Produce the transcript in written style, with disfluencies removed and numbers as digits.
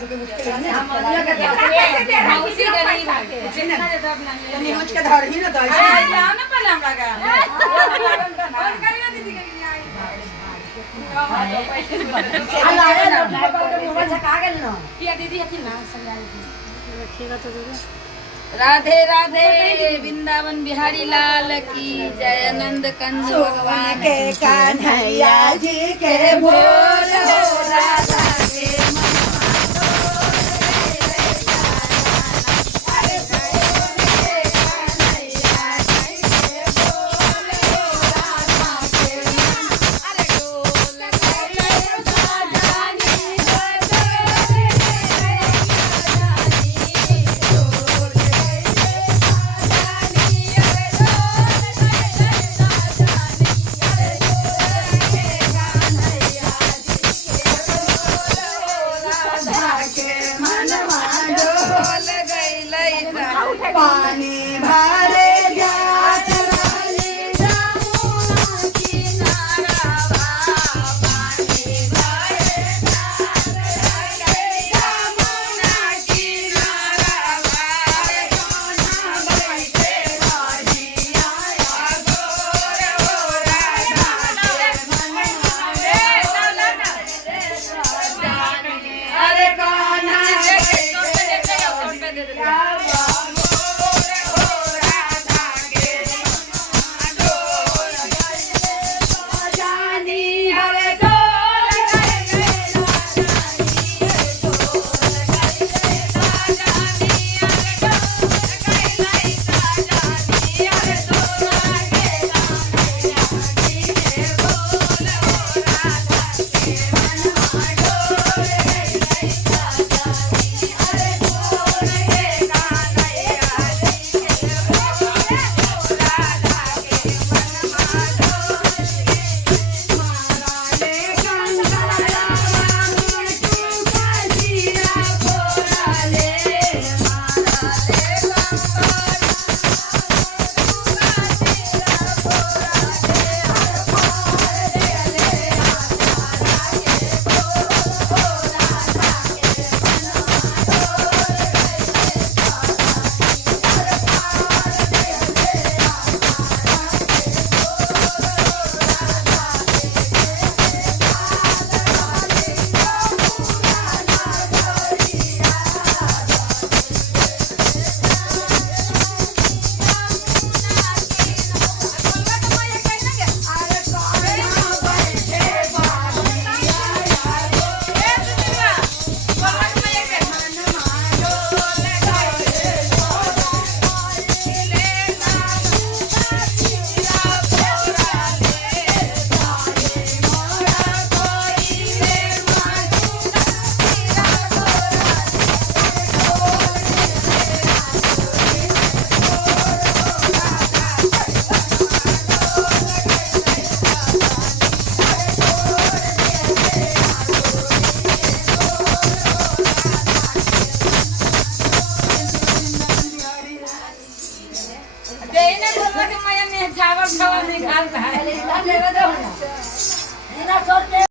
रुपए मुश्किल है हम मौसी गरीब है जितना जवाब नहीं तनी मुझ के धर ही ना दई अरे आओ ना पहले हमरा का और करियो दीदी के लिए आई किया दीदी हथी ना राधे राधे वृंदावन बिहारी लाल की जय आनंद कंज भगवान के कान्हैया जी के बोल राधा के पानी भरे जात वाली जमुना किनारा पानी भरे जात वाली जमुना किनारा सोना बैठे रहिया गोर हो अरे कान्हा चावल खावा निकाल रहा है